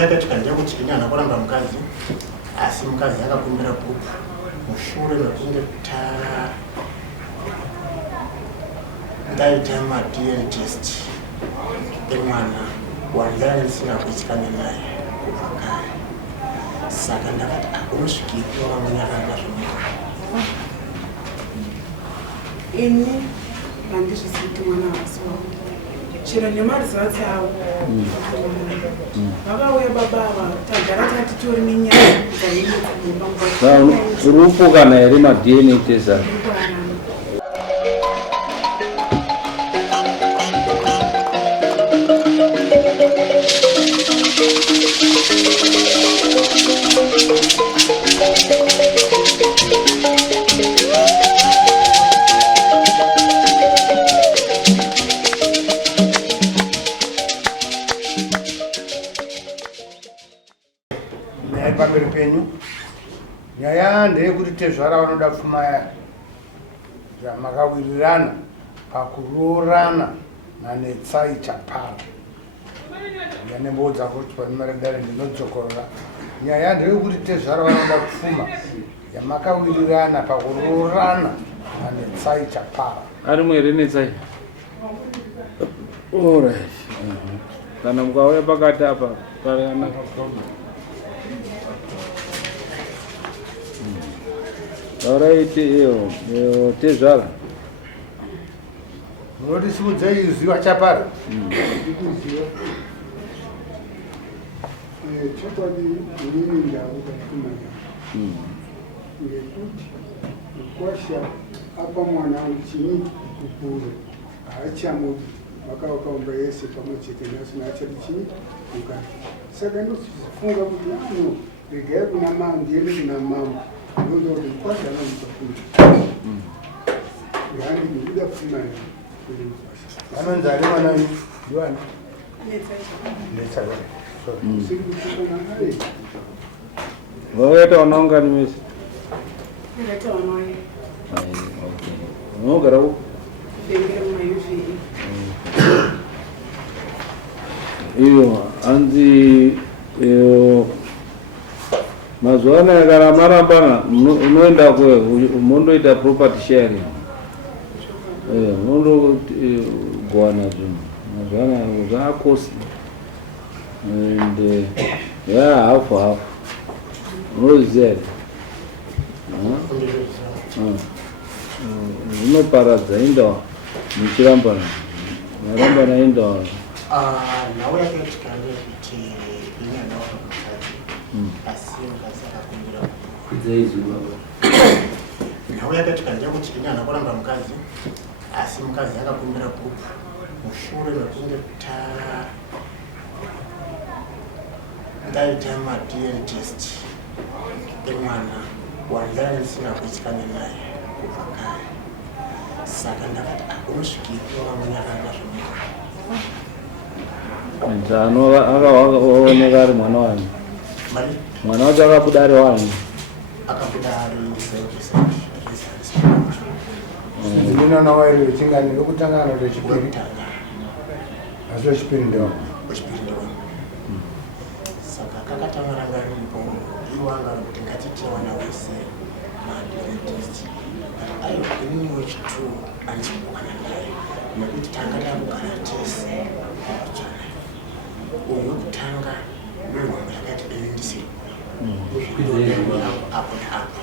Ndakachengeteswa kuchipinda kuramba mukadzi asi mukadzi akakumbira bhuku mushure mekunge ndaita ma-DNA test emwana wandanga kuitikana naye kubva kare. Saka ndakati unosvikirwa vamweni akazvomira ini handizviziti mwana wasiwangu chero nemarizatsi avo vakauya baba ava tagara tatitori nenyaya urupo kana here ma-DNA test pamberi penyu nyaya ndeyekuti tezvara vanoda pfuma makawirirana pakuroorana nanetsai chapara yanemboudza kuti panimaredare ndinodzokorora. Nyaya ndeyekuti tezvara vanoda pfuma yamakawirirana pakuroorana nanetsai chapara. ari mwere netsai alright. Kana mukauya pakati apa pakanaka. Alright, tezvara munoti simudzai ziva chapara chokwadi inini ndavo kakumanya ngekuti ukwasha apa mwana wangu chini kukura haachamudi vakavaumba yese pamwe chete nasina achati chini kugara. Saka ndofunga kuti ano regai kuna mama ndiende kuna mama ndodoti ukwasha anomukakuda yani ndikuda pfumanya anonzi ari mwana yoani netsai vaita wanaungani mese unogara iyo hanzi mazuva anaya kana marambana unoenda kwe mundoita property sharing mundogowana zvinhu mazuva anaya zvaakosi and hafu unoziva here zvinoparadza indawa muchirambana marambana indawa nhau yakaitika ndeyekuti inyana wakamukadzi asi mukadzi akakumbira nhau yakaitika ndeyekuti inyana kuramba mukadzi asi mukadzi akakumbira bhuku mushure mekunge ndaita ma-DNA test emwana wandanga kuitikana naye kubva kare. Saka ndakati unosvikirwa vamweni akazvomira akaoneka ari mwana wani mwana wacho akabuda ari wani akabuda ari ndinona wairi vechingani vekutanga kana kuti vechipiri asi vechipiri ndo saka kakatanga ranga riripo iwanga kuti ngatite wana wese ma-DNA test aiwa inini wechitu andimbokana naye nekuti tanga takugara tese uyu kutanga ndohombe yakati endise apo neapo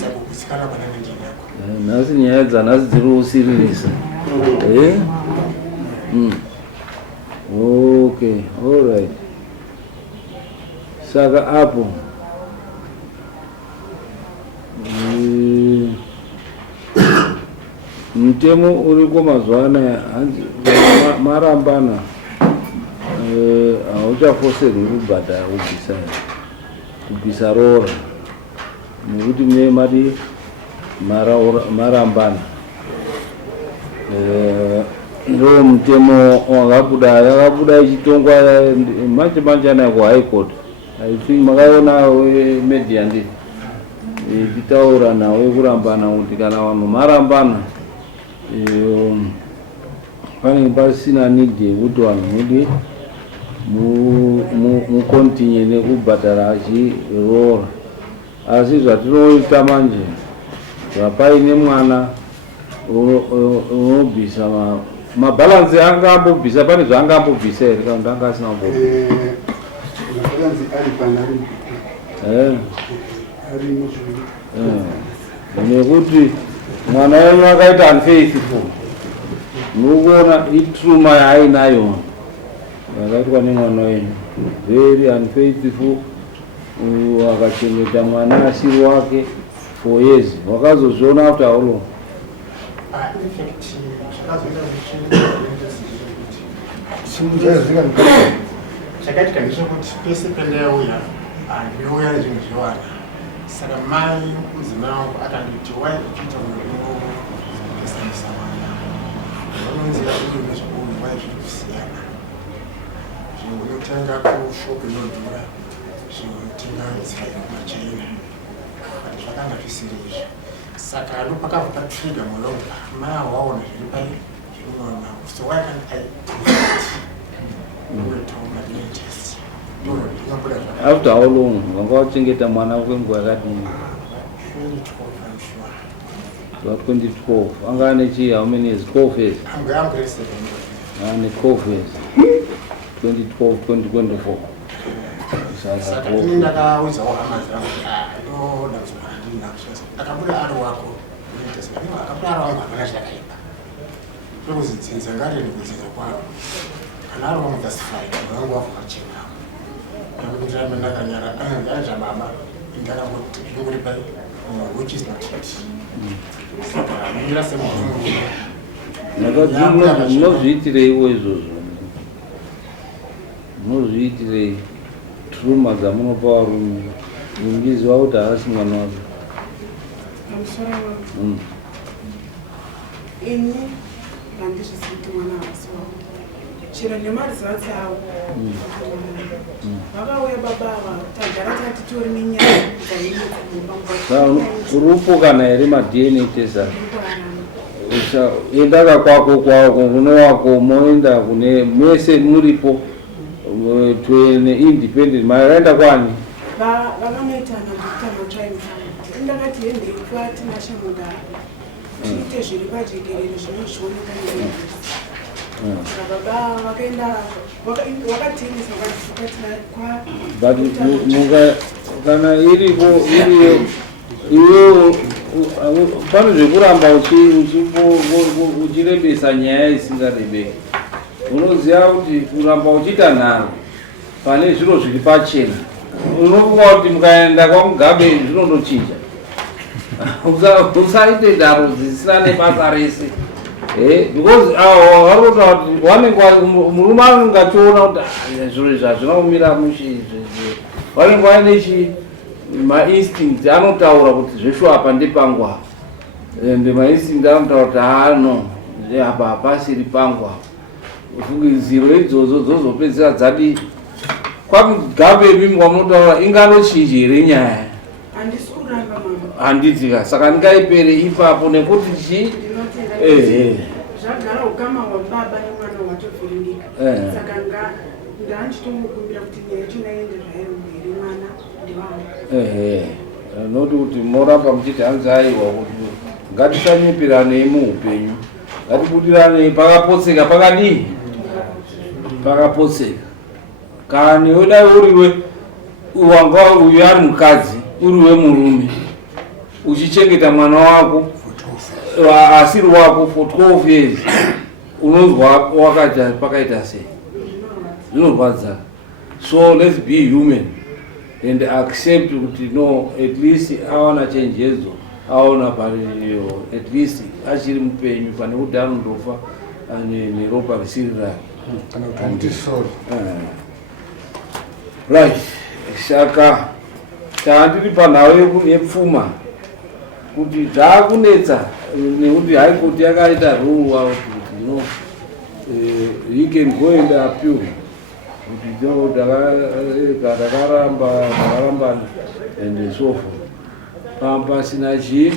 sakukusikana kwana nenjinako nhasi nyaya dzanhasi dziri kusiririsa okay, alright. Saka apo mtemo uriko mazuva anaya marambana hauchafoserwi kubhadhara kubvisa roora nekuti mune mari marambana ndo mtemo yakabuda ichitongwa manje anaya kuhigh court. I think makaona media ndi ichitaura nawe kurambana kuti kana vanhu marambana panenge pasina need yekuti vanhu mudi mukontinye nekubhadhara achiroora. Asi zvatinoita manje zvapaine mwana unobvisa mabhalansi anga ambobvisa, pane zvaanga ambobvisa here kana kuti anga asina mabhalansi ari panari nekuti mwana wenyu akaita unfaithful. Mukuona itruma yaainayo yakaitwa nemwana wenyu, very unfaithful. Akachengeta mwana asiri wake 4 years. Wakazozviona after how long? Chakatika ndechekuti pese pendauya ndouya nezvinhu zvewanda. Saka mai mudzimai wangu akanditi wai uchiita unopesanisa mwana vanonzira uyu nezvouyu wai zviri kusiyana. Zvimwe unotanga kushopu inodhura, zvimwe unotenga tsairo kumachaina, kuti zvakanga zvisiri izvi. Saka ndopakabva patriga mwoyo wangu, mai waona zviri pai zvinoona, so why can't I after how long wanga wachengeta mwana kwenguva yakadini? 2012. Anga ane chi how many years? 12 years. Ane 12 years. 2012 2024. Saka ini ndakauzawo hama dzangu ndoda kuzogara ndiri nakusvasa akabuda ari wako akabuda ari wangu hapana chakaipa ndokuzidzinza ngariende kudzinza kwaro kana ari wangu that's fine wangu wafa machena ndakundira ndakanyara ndaja baba ndakangoti zvingori pai which is not it. Saka ndira semunhu munozviitireiwo izvozvo? Munozviitirei truma dzamunopa varume? Mungiziva kuti havasi mwana wake? Ini handizvisi kuti mwana havasi wangu. Chero nemarizatsi avo vakauya baba ava tagara tati tori nenyaya urupo kana here madna tesa endaka kwako kuno wako moenda kune mese muripo twene independent maenda kwani vakanoitana ndikutamatsvaimai ndakati hende ifa tinashamugara tiite zviri pajekerere zvinozvioneka baba vakaenda vakatengesa kana iripo iriyo iwe pane zvekuramba uchirebesa nyaya isingarebeki. Unoziva kuti kuramba uchiita nharo pane zviro zviri pachena, unofunga kuti mukaenda kwamugabe zvinondochinja. Usaite nharo dzisina nebasa rese, because varota kuti wanenge murume anongationa kuti zviro izvi hazvina kumira mushe. Wanenge waine mainstinct anotaura kuti zveshu apa ndepangu apa, ende mainstinct anotaura kuti ano apa hapasiri pangu apa. Ziro idzodzo dzozopedzera dzadi kwamugabe mimwe munotaura inganochinji here nyaya? Handidzika, saka ndingaipere ipapo nekuti chi zvagara ukama hwababa nemwana hwatovhiringika. Saka ndanchitomukumbira kuti nyaya chona iende zvairi mberi mwana ndivangu. Noti kuti moramba muchiti hanzi aiwa kuti ngatisanyeperanei muupenyu, ngatibudiranei pakapotseka pakadii pakapotseka. Kana weda uriwe wanga uyu ari mukadzi uriwe murume uchichengeta mwana wako asiri wako for 12 years, unonzwa wakaita pakaita sei? Zvinorwadza. So let's be human and accept kuti no, at least awana chenjedzo, aona pariyo, at least achiri mupenyu pane kuti anondofa neropa risiri rake. Right. Saka tandiri panhau yepfuma kuti zvakunetsa nekuti haikoti yakaita ruwa kuti no he can go and appeal kuti ndakaramba and so forth. Pasina chi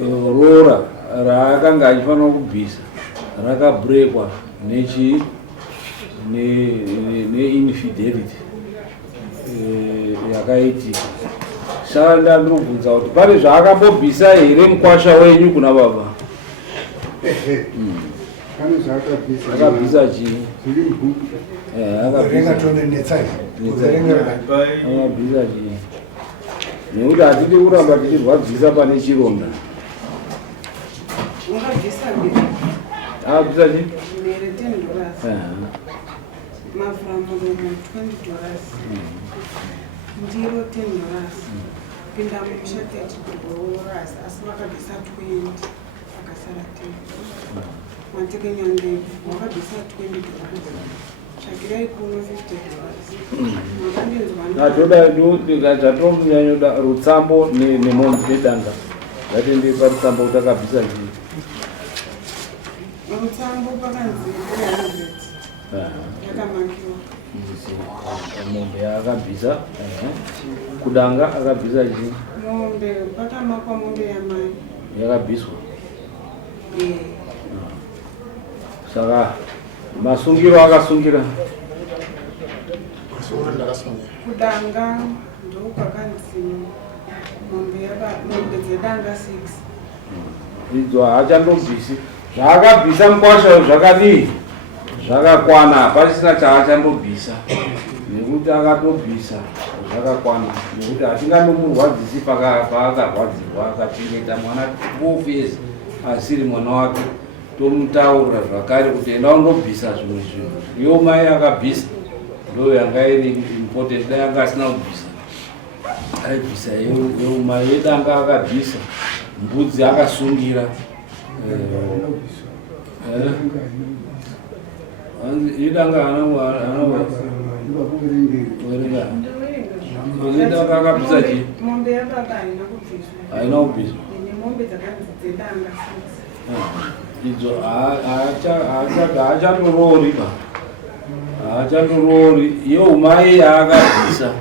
rora raakanga achifanira kubvisa rakabreakwa neinfidelity yakaitika. Saka ndandinobvunza kuti pane zvaakambobvisa here mukwasha wenyu kuna baba? Akabvisa chii? Akabvisa chii? Nekuti hatidi kuramba tichirwadzisa pane chironda. Akabvisa chii? Mavuramuromo $20, ndiro $10, pinda mushati $12, asi vakabvisa 20 akasara 10. Matekenyande wakabvisa $20, tsvakirai kuno $50. Zvatoda rutsambo nemombe nedanga zvatende parutsambo kuti akabvisa chii? Rutsambo pakanzi 300 yakamakiwa. Mombe yakabvisa kudanga akabvisa chii? Mombe pakamakwa mombe yamai yakabviswa. Saka masungiro akasungira kudanga ndokwakanzi mombe dzedanga 6 idzo haachandobvisi zvaakabvisa mukwasha zvakadii zvakakwana, pasina chaachandobvisa nekuti akatobvisa zvakakwana, nekuti hatingandomurwadzisi paakarwadzirwa akachengeta mwana 12 years asiri mwana wake. Tomutaura zvakare kuti enda undobvisa zvimwe zvinhu. Iyo mai akabvisa ndo yanga iri important, dai anga asina kubvisa aibvisa. Iyo mai yedanga akabvisa, mbudzi akasungira. Idanga idanga akabvisa chii? Mombe yababa haina kubviswa. Haina kubviswa. Mombe dzakanzi dzedanga 6. Idzo haachandorori ba, haachandorori. Iyo mai yaakabvisa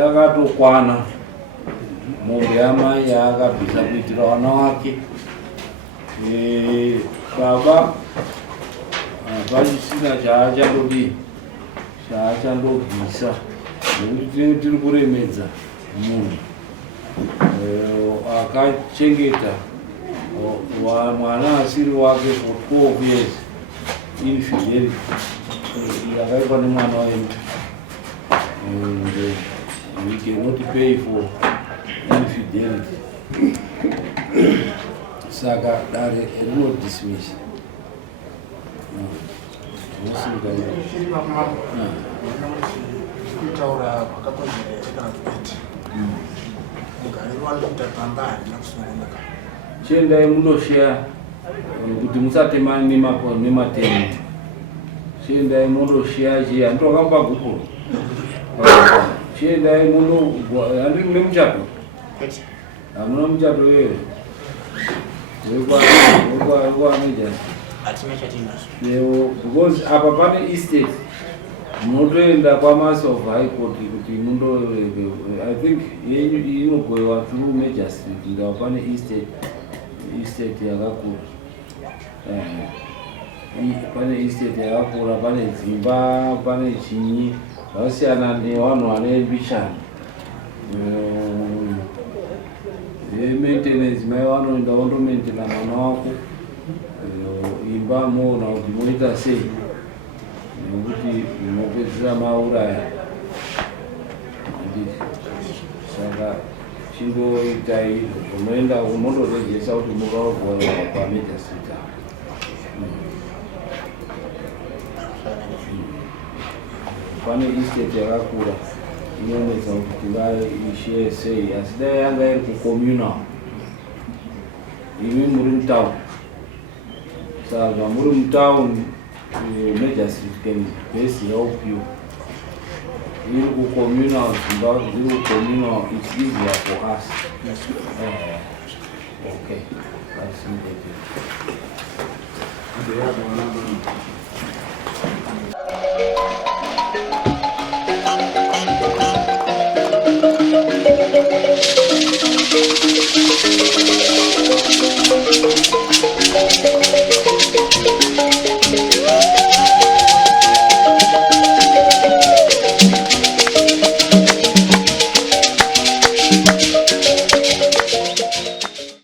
yakatokwana. Mombe yamai yaakabvisa kuitira vana wake. Baba hapasisina chaachandodii, chaachandobvisa, nekuti tiri kuremedza munhu akachengeta mwana asiri wake for 12 years infidelity yakaitwa nemwana wenyu. We cannot pay for infidelity. Saka dare rinodismiss. Kutaura kwakakonzereka kuti mugari wandoita pamba harina kusununguka. Chiendai mundoshare kuti musatema nematemo. Chiendai mundoshare chii? Handito wakamba gupo. Chiendai mundo handiri mune muchato. Hamuna muchato wewe. Wekwa meja. Hatina chatinacho. Leo because apa pane estate munotoenda kwamasi of high court kuti mundo I think inogoiwa through major street ngawa pane estate yakakura. Pane estate yakakura, pane dzimba, pane chinyi zvasiyana nevanhu vane mbishana. Maintenance mai vanoenda vondomaintaina mwana wako. Imba moona kuti moita sei nekuti mopedzisira mauraya. Saka chingoitai unoenda unondorejesa kuti mukaogorwa pameja street. Pane estate yakakura inoonedza kuti vaishare sei, asi dai yanga iri kucommunal. Imi muri mutown. Saka muri mutown, major street can best help you. Iri kucommunal, dzimba dziri kucommunal, it's easier for us. Okay, that's it.